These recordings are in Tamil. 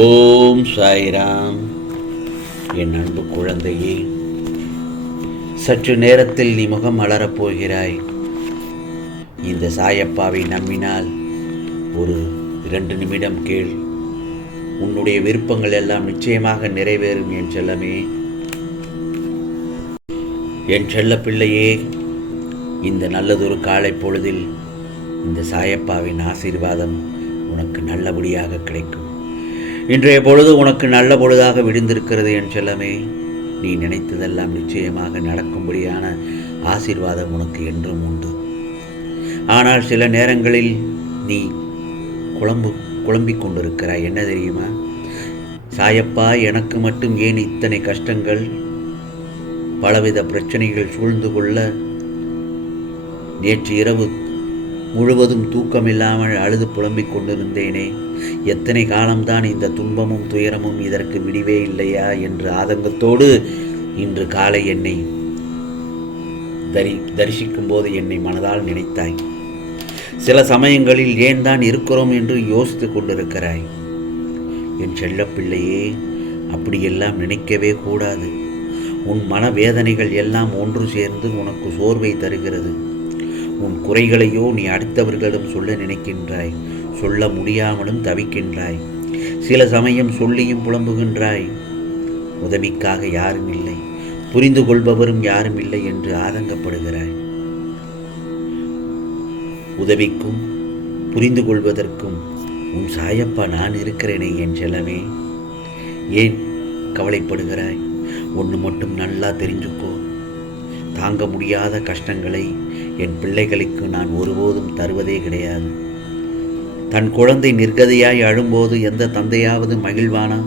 ஓம் சாய்ராம். என் அன்பு குழந்தையே சற்று நேரத்தில் நீ முகம் மலரப்போகிறாய் இந்த சாயப்பாவை நம்பினால் ஒரு இரண்டு நிமிடம் கேள். உன்னுடைய விருப்பங்கள் எல்லாம் நிச்சயமாக நிறைவேறும் என் செல்லமே. என் செல்ல பிள்ளையே இந்த நல்லதொரு காலை பொழுதில் இந்த சாயப்பாவின் ஆசீர்வாதம் உனக்கு நல்லபடியாக கிடைக்கும். இன்றைய பொழுது உனக்கு நல்ல பொழுதாக விடிந்திருக்கிறது என் செல்லமே. நீ நினைத்ததெல்லாம் நிச்சயமாக நடக்கும்படியான ஆசீர்வாதம் உனக்கு என்றும் உண்டு. ஆனால் சில நேரங்களில் நீ குழம்பு குழம்பிக் கொண்டிருக்கிறாய். என்ன தெரியுமா? சாயப்பா எனக்கு மட்டும் ஏன் இத்தனை கஷ்டங்கள்? பலவித பிரச்சனைகள் சூழ்ந்து கொள்ள நேற்று இரவு முழுவதும் தூக்கமில்லாமல் அழுது புலம்பிக் கொண்டிருந்தேனே. எத்தனை காலம்தான் இந்த துன்பமும் துயரமும் இதற்கு விடிவே இல்லையா என்று ஆதங்கத்தோடு இன்று காலை என்னை தரி தரிசிக்கும் போது என்னை மனதால் நினைத்தாய். சில சமயங்களில் ஏன் தான் இருக்கிறோம் என்று யோசித்து கொண்டிருக்கிறாய். என் செல்லப்பிள்ளையே அப்படியெல்லாம் நினைக்கவே கூடாது. உன் மனவேதனைகள் எல்லாம் ஒன்று சேர்ந்து உனக்கு சோர்வை தருகிறது. உன் குறைகளையோ நீ அடுத்தவர்களிடம் சொல்ல நினைக்கின்றாய் சொல்ல முடியாமலும் தவிக்கின்றாய். சில சமயம் சொல்லியும் புலம்புகின்றாய். உதவிக்காக யாரும் இல்லை. புரிந்து கொள்பவரும் யாரும் இல்லை என்று ஆதங்கப்படுகிறாய். உதவிக்கும் புரிந்து கொள்வதற்கும் உன் சாயப்பா நான் இருக்கிறேனே என் செல்லமே. ஏன் கவலைப்படுகிறாய்? ஒன்று மட்டும் நல்லா தெரிஞ்சுக்கோ. தாங்க முடியாத கஷ்டங்களை என் பிள்ளைகளுக்கு நான் ஒருபோதும் தருவதே கிடையாது. தன் குழந்தை நிர்கதையாய் அழும்போது எந்த தந்தையாவது மகிழ்வானா?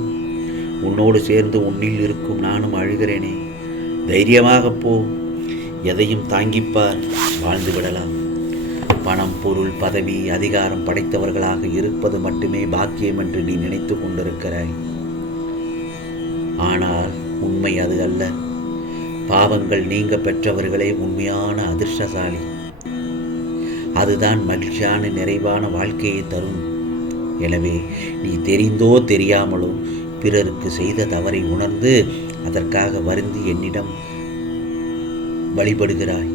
உன்னோடு சேர்ந்து உன்னில் இருக்கும் நானும் அழுகிறேனே. தைரியமாக போ. எதையும் தாங்கிப்பார். வாழ்ந்து விடலாம். பணம் பொருள் பதவி அதிகாரம் படைத்தவர்களாக இருப்பது மட்டுமே பாக்கியம் என்று நீ நினைத்து கொண்டிருக்கிறாய். ஆனால் உண்மை அது அல்ல. பாவங்கள் நீங்க பெற்றவர்களே உண்மையான அதிர்ஷ்டசாலி. அதுதான் மகிழ்ச்சியான நிறைவான வாழ்க்கையை தரும். எனவே நீ தெரிந்தோ தெரியாமலோ பிறருக்கு செய்த தவறை உணர்ந்து அதற்காக வருந்தி என்னிடம் வழிபடுகிறாய்.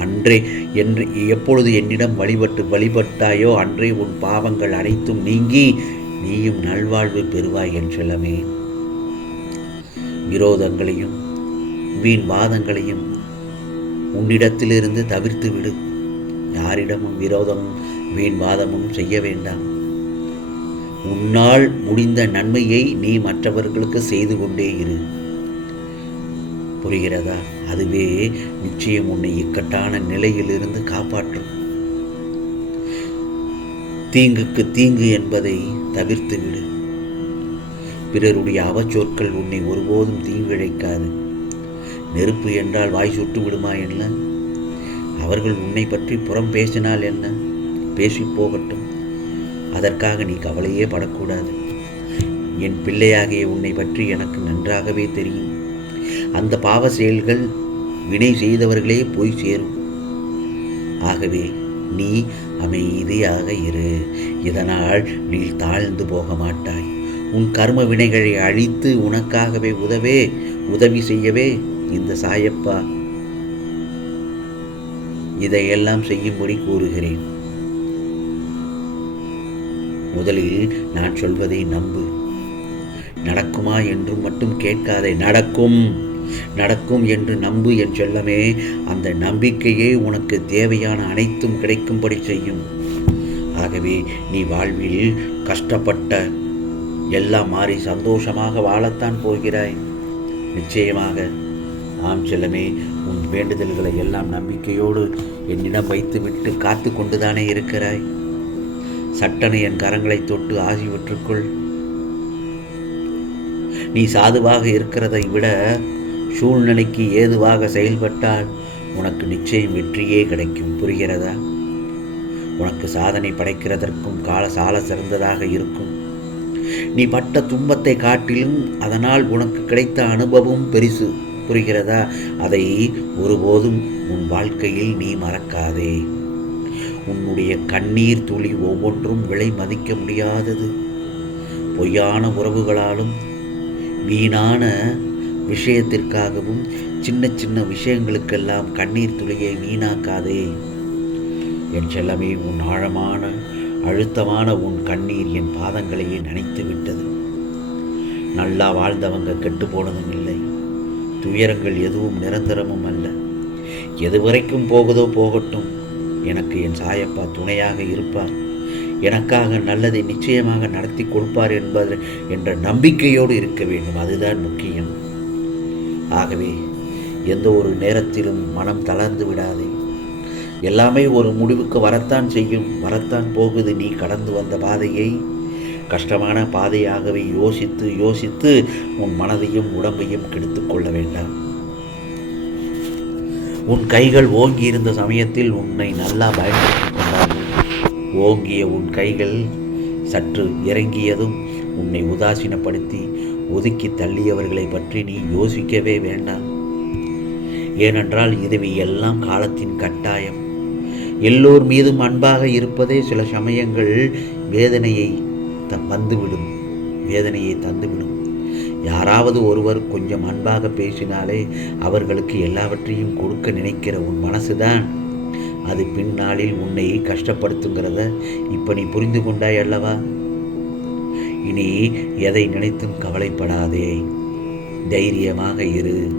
அன்றே என்று எப்பொழுது என்னிடம் வழிபட்டு வழிபட்டாயோ அன்றே உன் பாவங்கள் அனைத்தும் நீங்கி நீயும் நல்வாழ்வு பெறுவாய் என் விரோதங்களையும் வீண் வாதங்களையும் உன்னிடத்திலிருந்து தவிர்த்து விடு யாரிடமும் விரோதமும் வீண் வாதமும் செய்ய வேண்டாம். உன்னால் முடிந்த நன்மையை நீ மற்றவர்களுக்கு செய்து கொண்டே இரு. புரிகிறதா? அதுவே நிச்சயம் உன்னை இக்கட்டான நிலையிலிருந்து காப்பாற்றும். தீங்குக்கு தீங்கு என்பதை தவிர்த்து விடு பிறருடைய அவச்சொற்கள் உன்னை ஒருபோதும் தீங்கிழைக்காது. நெருப்பு என்றால் வாய் சுட்டு விடுமா என்ன? அவர்கள் உன்னை பற்றி புறம் பேசினால் என்ன? பேசி போகட்டும். அதற்காக நீ கவலையே படக்கூடாது. என் பிள்ளையாகிய உன்னை பற்றி எனக்கு நன்றாகவே தெரியும். அந்த பாவ செயல்கள் வினை செய்தவர்களே போய் சேரும். ஆகவே நீ அமைதியாக இரு. இதனால் நீ தாழ்ந்து போக மாட்டாய். உன் கர்ம வினைகளை அழித்து உனக்காகவே உதவே உதவி செய்யவே இந்த சாயப்பா இதையெல்லாம் செய்யும்படி கூறுகிறேன். முதலில் நான் சொல்வதை நம்பு. நடக்குமா என்று மட்டும் கேட்காதே. நடக்கும். நடக்கும் என்று நம்பு என் செல்லமே. அந்த நம்பிக்கையே உனக்கு தேவையான அனைத்தும் கிடைக்கும்படி செய்யும். ஆகவே நீ வாழ்வில் கஷ்டப்பட்ட எல்லாம் மாறி சந்தோஷமாக வாழத்தான் போகிறாய். நிச்சயமாக ஆம் செல்லமே உன் வேண்டுதல்களை எல்லாம் நம்பிக்கையோடு என்னிடம் வைத்துவிட்டு காத்து கொண்டுதானே இருக்கிறாய்? சட்டனை என் கரங்களை தொட்டு ஆசி விற்றுக்கொள். நீ சாதுவாக இருக்கிறதை விட சூழ்நிலைக்கு ஏதுவாக செயல்பட்டால் உனக்கு நிச்சயம் வெற்றியே கிடைக்கும். புரிகிறதா? உனக்கு சாதனை படைக்கிறதற்கும் கால சால சிறந்ததாக இருக்கும். நீ பட்ட துன்பத்தை காட்டிலும் அதனால் உனக்கு கிடைத்த அனுபவம் பெரிசு. புரிகிறதா? அதை ஒருபோதும் உன் வாழ்க்கையில் நீ மறக்காதே. உன்னுடைய கண்ணீர் துளி ஒவ்வொன்றும் விலை மதிக்க முடியாதது. பொய்யான உறவுகளாலும் வீணான விஷயத்திற்காகவும் சின்ன சின்ன விஷயங்களுக்கெல்லாம் கண்ணீர் துளியை வீணாக்காதே. என் செல்லமே உன் ஆழமான அழுத்தமான உன் கண்ணீர் என் பாதங்களையே நனைத்து விட்டது நல்லா வாழ்ந்தவங்க கெட்டு போனதும் இல்லை. துயரங்கள் எதுவும் நிரந்தரமும் அல்ல. எது வரைக்கும் போகுதோ போகட்டும். எனக்கு என் சாயப்பா துணையாக இருப்பார். எனக்காக நல்லதை நிச்சயமாக நடத்தி கொடுப்பார் என்பது என்ற நம்பிக்கையோடு இருக்க வேண்டும். அதுதான் முக்கியம். ஆகவே எந்த ஒரு நேரத்திலும் மனம் தளர்ந்து விடாதே. எல்லாமே ஒரு முடிவுக்கு வரத்தான் செய்யும். வரத்தான் போகுது. நீ கடந்து வந்த பாதையை கஷ்டமான பாதையாகவே யோசித்து யோசித்து உன் மனதையும் உடம்பையும் கெடுத்து கொள்ள வேண்டாம். உன் கைகள் ஓங்கி இருந்த சமயத்தில் உன்னை நல்லா பயன்படுத்தி கொண்டார்கள் ஓங்கிய உன் கைகள் சற்று இறங்கியதும் உன்னை உதாசீனப்படுத்தி ஒதுக்கி தள்ளியவர்களை பற்றி நீ யோசிக்கவே வேண்டாம். ஏனென்றால் இதுவை எல்லாம் காலத்தின் கட்டாயம். எல்லோர் மீதும் அன்பாக இருப்பதே சில சமயங்கள் வேதனையை த வந்துவிடும் வேதனையை தந்துவிடும். யாராவது ஒருவர் கொஞ்சம் அன்பாக பேசினாலே அவர்களுக்கு எல்லாவற்றையும் கொடுக்க நினைக்கிற உன் மனசுதான். அது பின்னாளில் உன்னை கஷ்டப்படுத்துங்கிறத இப்போ நீ புரிந்து கொண்டாய் அல்லவா? இனி எதை நினைத்தும் கவலைப்படாதே. தைரியமாக இரு.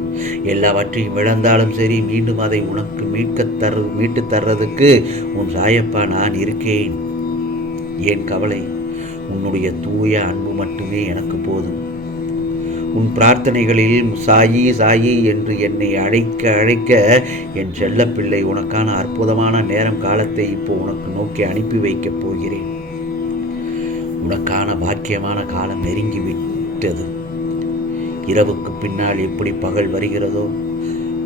எல்லாவற்றையும் இழந்தாலும் சரி மீண்டும் அதை உனக்கு மீட்க தர் மீட்டு தர்றதுக்கு உன் சாயப்பா நான் இருக்கேன். ஏன் கவலை? உன்னுடைய தூய அன்பு மட்டுமே எனக்கு போதும். உன் பிரார்த்தனைகளில் சாயி சாயி என்று என்னை அழைக்க அழைக்க என் செல்லப்பிள்ளை உனக்கான அற்புதமான நேரம் காலத்தை இப்போ உனக்கு நோக்கி அனுப்பி வைக்கப் போகிறேன். உனக்கான பாக்கியமான காலம் நெருங்கி விட்டது இரவுக்கு பின்னால் எப்படி பகல் வருகிறதோ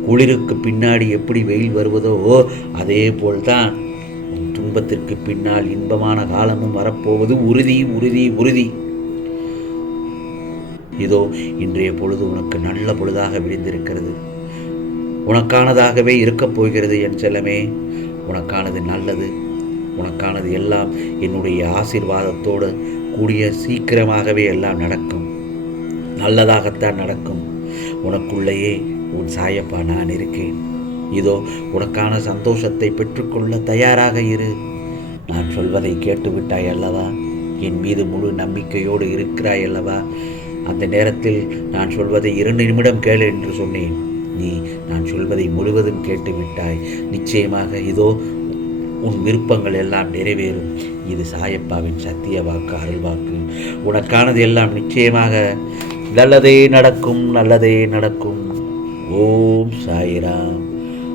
குளிருக்கு பின்னாடி எப்படி வெயில் வருவதோ அதே போல்தான் துன்பத்திற்கு பின்னால் இன்பமான காலமும் வரப்போவது உறுதி உறுதி உறுதி. இதோ இன்றைய பொழுது உனக்கு நல்ல பொழுதாக விடிந்திருக்கிறது உனக்கானதாகவே இருக்கப் போகிறது என் செல்லமே. உனக்கானது நல்லது. உனக்கானது எல்லாம் என்னுடைய ஆசீர்வாதத்தோடு கூடிய சீக்கிரமாகவே எல்லாம் நடக்கும். நல்லதாகத்தான் நடக்கும். உனக்குள்ளேயே உன் சாயப்பா நான் இருக்கேன். இதோ உனக்கான சந்தோஷத்தை பெற்றுக்கொள்ள தயாராக இரு. நான் சொல்வதை கேட்டுவிட்டாய் அல்லவா? என் மீது முழு நம்பிக்கையோடு இருக்கிறாய் அல்லவா? அந்த நேரத்தில் நான் சொல்வதை இரண்டு நிமிடம் கேளு என்று சொன்னேன். நீ நான் சொல்வதை முழுவதும் கேட்டுவிட்டாய். நிச்சயமாக இதோ உன் விருப்பங்கள் எல்லாம் நிறைவேறும். இது சாயப்பாவின் சத்திய வாக்கு அருள் வாக்கு. உனக்கானது எல்லாம் நிச்சயமாக நல்லதே நடக்கும் நல்லதே நடக்கும். ஓம் சாயிராம்.